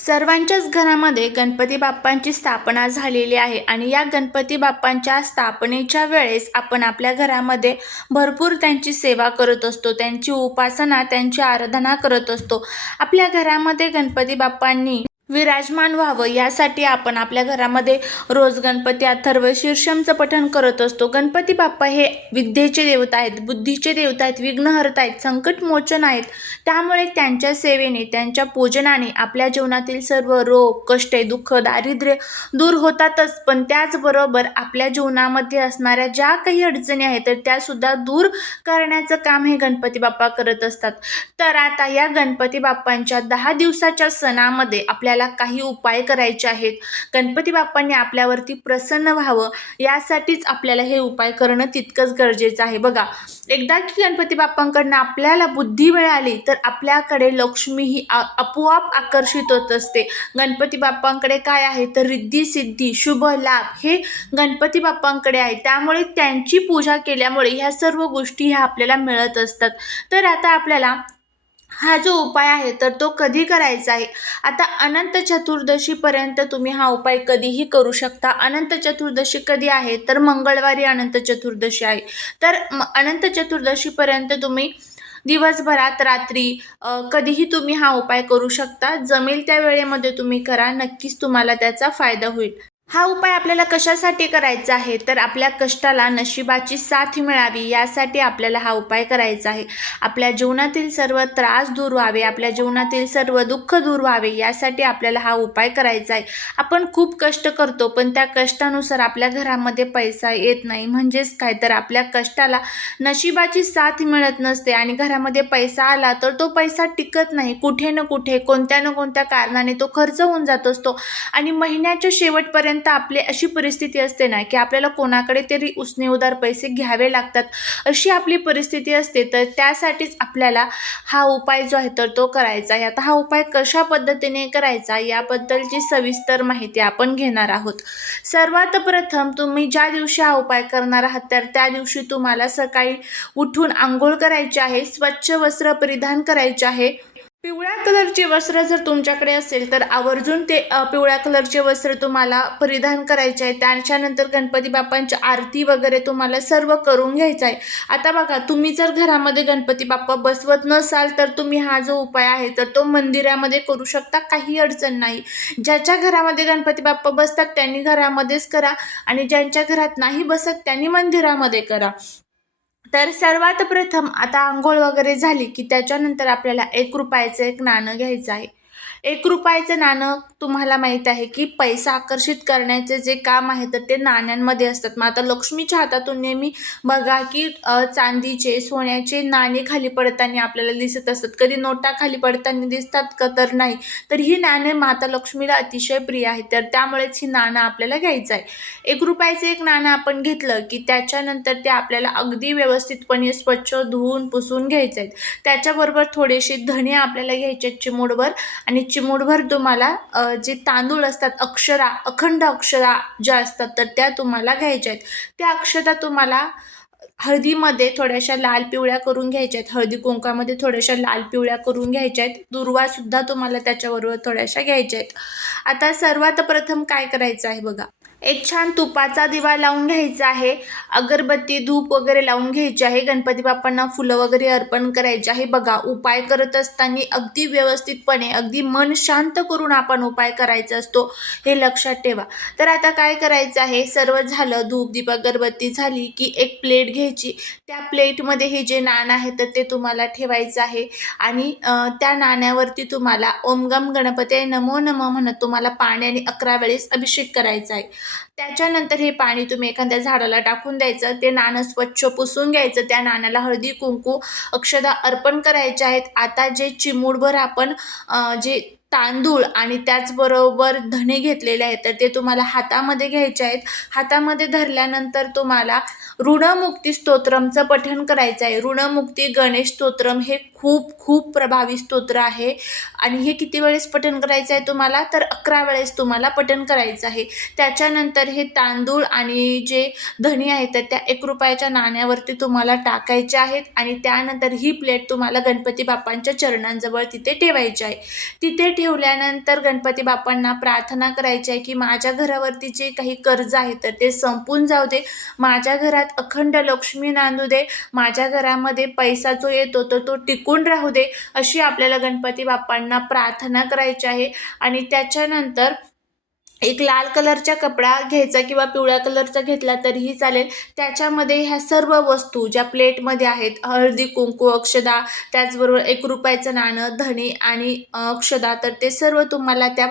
सर्वांच्याच घरामध्ये गणपती बाप्पांची स्थापना झालेली आहे आणि या गणपती बाप्पांच्या स्थापनेच्या वेळेस आपण आपल्या घरामध्ये भरपूर त्यांची सेवा करत असतो त्यांची उपासना त्यांची आराधना करत असतो. आपल्या घरामध्ये गणपती बाप्पांनी विराजमान व्हावं यासाठी आपण आपल्या घरामध्ये रोज गणपती अथर्व शीर्षमचं पठण करत असतो. गणपती बाप्पा हे विद्येचे देवता आहेत बुद्धीचे देवता आहेत विघ्नहर्ता आहेत संकटमोचन आहेत. त्यामुळे त्यांच्या सेवेने त्यांच्या पूजनाने आपल्या जीवनातील सर्व रोग कष्ट दुःख दारिद्र्य दूर होतातच. पण त्याचबरोबर आपल्या जीवनामध्ये असणाऱ्या ज्या काही अडचणी आहेत तर त्यासुद्धा दूर करण्याचं काम हे गणपती बाप्पा करत असतात. तर आता या गणपती बाप्पांच्या दहा दिवसाच्या सणामध्ये आपल्याला काही उपाय करायचे आहेत. गणपती बाप्पांनी आपल्यावरती प्रसन्न व्हावं यासाठीच आपल्याला हे उपाय करणं तितकंच गरजेचं आहे. बघा एकदा की गणपती बाप्पांकडनं आपल्याला बुद्धी मिळाली तर आपल्याकडे लक्ष्मी ही आपोआप आकर्षित होत असते. गणपती बाप्पांकडे काय आहे? तर रिद्धी सिद्धी शुभ लाभ हे गणपती बाप्पांकडे आहे. त्यामुळे त्यांची पूजा केल्यामुळे ह्या सर्व गोष्टी ह्या आपल्याला मिळत असतात. तर आता आपल्याला हा जो उपाय आहे तर तो कधी करायचा आहे? आता अनंत चतुर्दशीपर्यंत तुम्ही हा उपाय कधीही करू शकता. अनंत चतुर्दशी कधी आहे? तर मंगळवारी अनंत चतुर्दशी आहे. तर अनंत चतुर्दशीपर्यंत तुम्ही दिवसभरात रात्री कधीही तुम्ही हा उपाय करू शकता. जमेल त्या वेळेमध्ये तुम्ही करा. नक्कीच तुम्हाला त्याचा फायदा होईल. हा उपाय आपल्याला कशासाठी करायचा आहे? तर आपल्या कष्टाला नशिबाची साथ मिळावी यासाठी आपल्याला हा उपाय करायचा आहे. आपल्या जीवनातील सर्व त्रास दूर व्हावे आपल्या जीवनातील सर्व दुःख दूर व्हावे यासाठी आपल्याला हा उपाय करायचा आहे. आपण खूप कष्ट करतो पण त्या कष्टानुसार आपल्या घरामध्ये पैसा येत नाही. म्हणजेच काय? तर आपल्या कष्टाला नशिबाची साथ मिळत नसते आणि घरामध्ये पैसा आला तर तो पैसा टिकत नाही. कुठे ना कुठे कोणत्या ना कोणत्या कारणाने तो खर्च होऊन जात असतो. आणि महिन्याच्या शेवटपर्यंत आपली अशी परिस्थिती असते ना की आपल्याला कोणाकडे तरी उसने उदार पैसे घ्यावे लागतात अशी आपली परिस्थिती असते. तर त्यासाठीच आपल्याला हा उपाय जो आहे तर तो करायचा आहे. आता हा उपाय कशा पद्धतीने करायचा याबद्दलची सविस्तर माहिती आपण घेणार आहोत. सर्वात प्रथम तुम्ही ज्या दिवशी हा उपाय करणार आहात तर त्या दिवशी तुम्हाला सकाळी उठून आंघोळ करायची आहे स्वच्छ वस्त्र परिधान करायचे आहे. पिवळ्या कलरचे वस्त्र जर तुमच्याकडे असेल तर आवर्जून ते पिवळ्या कलरचे वस्त्र तुम्हाला परिधान करायचे आहे. त्याच्यानंतर गणपती बाप्पांची आरती वगैरे तुम्हाला सर्व करून घ्यायचं आहे. आता बघा तुम्ही जर घरामध्ये गणपती बाप्पा बसवत नसाल तर तुम्ही हा जो उपाय आहे तर तो मंदिरामध्ये करू शकता. काही अडचण नाही. ज्याच्या घरामध्ये गणपती बाप्पा बसतात त्यांनी घरामध्येच करा आणि ज्यांच्या घरात नाही बसत त्यांनी मंदिरामध्ये करा. तर सर्वात प्रथम आता आंघोळ वगैरे झाली की त्याच्यानंतर आपल्याला एक रुपयाचं एक नाणं घ्यायचं आहे. एक रुपयाचं नाणं तुम्हाला माहीत आहे की पैसा आकर्षित करण्याचे जे काम आहे तर ते नाण्यांमध्ये असतात. मग आता लक्ष्मीच्या हातातून नेहमी बघा की चांदीचे सोन्याचे नाणे खाली पडताना आपल्याला दिसत असतात. कधी नोटा खाली पडताना दिसतात का तर नाही. तर ही नाणे माता लक्ष्मीला अतिशय प्रिय आहे तर त्यामुळेच ही नाणं आपल्याला घ्यायचं आहे. एक रुपयाचं एक नाणं आपण घेतलं की त्याच्यानंतर ते आपल्याला अगदी व्यवस्थितपणे स्वच्छ धुवून पुसून घ्यायचं आहे. त्याच्याबरोबर थोडेसे धणे आपल्याला घ्यायचे आहेत आणि चिमूटभर तुम्हाला जे तांदूळ असतात अक्षरा अखंड अक्षरा ज्या असतात तर त्या तुम्हाला घ्यायच्या आहेत. त्या अक्षरा तुम्हाला हळदीमध्ये थोड्याशा लाल पिवळ्या करून घ्यायच्या आहेत. हळदी कुंकामध्ये थोड्याशा लाल पिवळ्या करून घ्यायच्या आहेत. दुर्वासुद्धा तुम्हाला त्याच्याबरोबर थोड्याशा घ्यायच्या आहेत. आता सर्वात प्रथम काय करायचं आहे बघा. एक छान तुपाचा दिवा लावून घ्यायचा आहे. अगरबत्ती धूप वगैरे लावून घ्यायची आहे. गणपती बाप्पांना फुलं वगैरे अर्पण करायचे आहे. बघा उपाय करत असताना अगदी व्यवस्थितपणे अगदी मन शांत करून आपण उपाय करायचा असतो हे लक्षात ठेवा. तर आता काय करायचं आहे? सर्व झालं धूप दीप अगरबत्ती झाली की एक प्लेट घ्यायची. त्या प्लेटमध्ये हे जे नाणं आहे तर ते तुम्हाला ठेवायचं आहे. आणि त्या नाण्यावरती तुम्हाला ओमगम गणपती नमो नमो म्हणत तुम्हाला पाण्याने अकरा वेळेस अभिषेक करायचा आहे. त्याच्यानंतर हे पाणी तुम्ही एखाद्या झाडाला टाकून द्यायचं ते नाणं स्वच्छ पुसून घ्यायचं त्या नाण्याला हळदी कुंकू अक्षदा अर्पण करायचे आहेत. आता जे चिमूडभर आपण जे तांदूळ आणि त्याचबरोबर धणे घेतलेले आहेत तर ते तुम्हाला हातामध्ये घ्यायचे आहेत. हातामध्ये धरल्यानंतर तुम्हाला ऋणमुक्ती स्तोत्रमचं पठण करायचं आहे. ऋणमुक्ती गणेश स्तोत्रम हे खूप खूप प्रभावी स्तोत्र आहे. आणि हे किती वेळेस पठण करायचं आहे तुम्हाला? तर अकरा वेळेस तुम्हाला पठण करायचं आहे. त्याच्यानंतर हे तांदूळ आणि जे धणी आहेत तर त्या एक रुपयाच्या नाण्यावरती तुम्हाला टाकायचे आहेत आणि त्यानंतर ही प्लेट तुम्हाला गणपती बाप्पांच्या चरणांजवळ तिथे ठेवायची आहे. तिथे ठेवल्यानंतर गणपती बाप्पांना प्रार्थना करायची आहे की माझ्या घरावरती जे काही कर्ज आहे तर ते संपून जाऊ दे. माझ्या घरात अखंड लक्ष्मी नांदू दे. माझ्या घरामध्ये पैसा जो येतो तर तो टिकून राहू दे. अशी आपल्याला गणपती बाप्पांना प्रार्थना करायची आहे. आणि त्याच्यानंतर एक लाल कलरचा कपडा घ्यायचा किंवा पिवळ्या कलरचा घेतला तरीही चालेल. त्याच्यामध्ये ह्या सर्व वस्तू ज्या प्लेटमध्ये आहेत हळदी कुंकू अक्षदा त्याचबरोबर एक रुपयाचं नाणं धणे आणि अक्षदा तर ते सर्व तुम्हाला त्या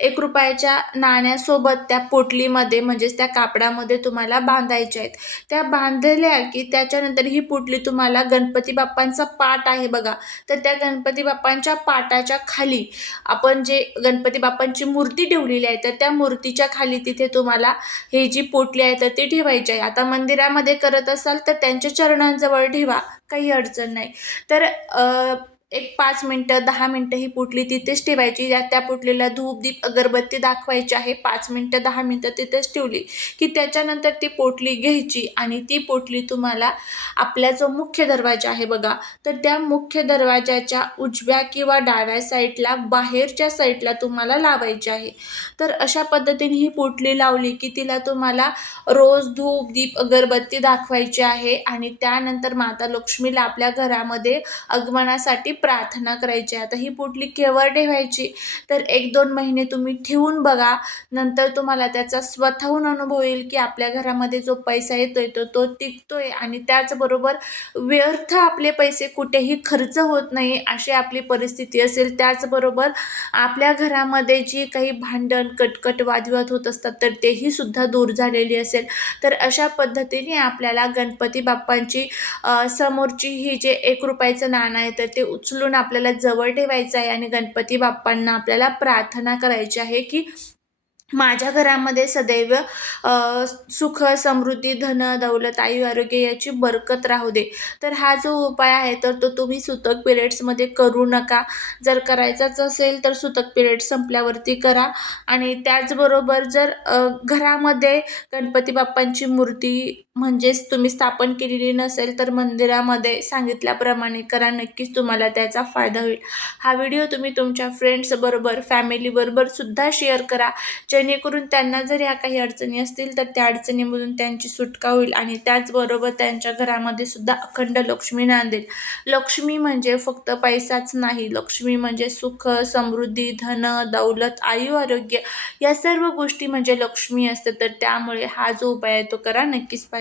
एक रुपयाच्या नाण्यासोबत त्या पोटलीमध्ये म्हणजेच त्या कापडामध्ये तुम्हाला बांधायच्या आहेत. त्या बांधल्या की त्याच्यानंतर ही पोटली तुम्हाला गणपती बाप्पांचा पाट आहे बघा. तर त्या गणपती बाप्पांच्या पाटाच्या खाली आपण जे गणपती बाप्पांची मूर्ती ठेवलेली आहे तर त्या मूर्तीच्या खाली तिथे तुम्हाला हे जी पोटली आहे तर ती ठेवायची आहे. आता मंदिरामध्ये करत असाल तर त्यांच्या चरणांजवळ ठेवा. काही अडचण नाही. तर एक पाच मिनटं दहा मिनटं ही पुटली तिथेच ठेवायची. या त्या पुटलीला धूप दीप अगरबत्ती दाखवायची आहे. पाच मिनटं दहा मिनटं तिथेच ठेवली. की त्याच्यानंतर ती पोटली घ्यायची आणि ती पोटली तुम्हाला आपला जो मुख्य दरवाजा आहे बघा. तर त्या मुख्य दरवाजाच्या उजव्या किंवा डाव्या साईडला बाहेरच्या साईडला तुम्हाला लावायची आहे. तर अशा पद्धतीने ही पोटली लावली की तिला तुम्हाला रोज धूप दीप अगरबत्ती दाखवायची आहे. आणि त्यानंतर माता लक्ष्मीला आपल्या घरामध्ये आगमनासाठी प्रार्थना करायची आता ही पोटली केव्हा ठेवायची तर एक दोन महिने तुम्ही ठेवून बघा. नंतर तुम्हाला त्याचा स्वतःहून अनुभव येईल की आपल्या घरामध्ये जो पैसा येतोय तो तो टिकतोय आणि त्याचबरोबर व्यर्थ आपले पैसे कुठेही खर्च होत नाही अशी आपली परिस्थिती असेल. त्याचबरोबर आपल्या घरामध्ये जी काही भांडण कटकट वादविवाद होत असतात तर तेही सुद्धा दूर झालेली असेल. तर अशा पद्धतीने आपल्याला गणपती बाप्पांची समोरची ही जे एक रुपयाचं नाणं आहे तर ते उच उचलून आपल्याला जवळ ठेवायचं आहे आणि गणपती बाप्पांना आपल्याला प्रार्थना करायची आहे की माझ्या घरामध्ये सदैव सुख समृद्धी धन दौलत आयु आरोग्य याची बरकत राहू दे. तर हा जो उपाय आहे तर तो तुम्ही सुतक पिरियड्समध्ये करू नका. जर करायचाच असेल तर सुतक पिरियड संपल्यावरती करा. आणि त्याचबरोबर जर घरामध्ये गणपती बाप्पांची मूर्ती म्हणजेच तुम्ही स्थापन केलेली नसेल तर मंदिरामध्ये सांगितल्याप्रमाणे करा. नक्कीच तुम्हाला त्याचा फायदा होईल. हा व्हिडिओ तुम्ही तुमच्या फ्रेंड्सबरोबर फॅमिलीबरोबर सुद्धा शेअर करा. जेणेकरून त्यांना जर ह्या काही अडचणी असतील तर त्या अडचणीमधून त्यांची सुटका होईल आणि त्याचबरोबर त्यांच्या घरामध्ये सुद्धा अखंड लक्ष्मी नांदेल. लक्ष्मी म्हणजे फक्त पैसाच नाही लक्ष्मी म्हणजे सुख समृद्धी धन दौलत आयु आरोग्य या सर्व गोष्टी म्हणजे लक्ष्मी असते. तर त्यामुळे हा जो उपाय आहे तो करा. नक्कीच पाहिजे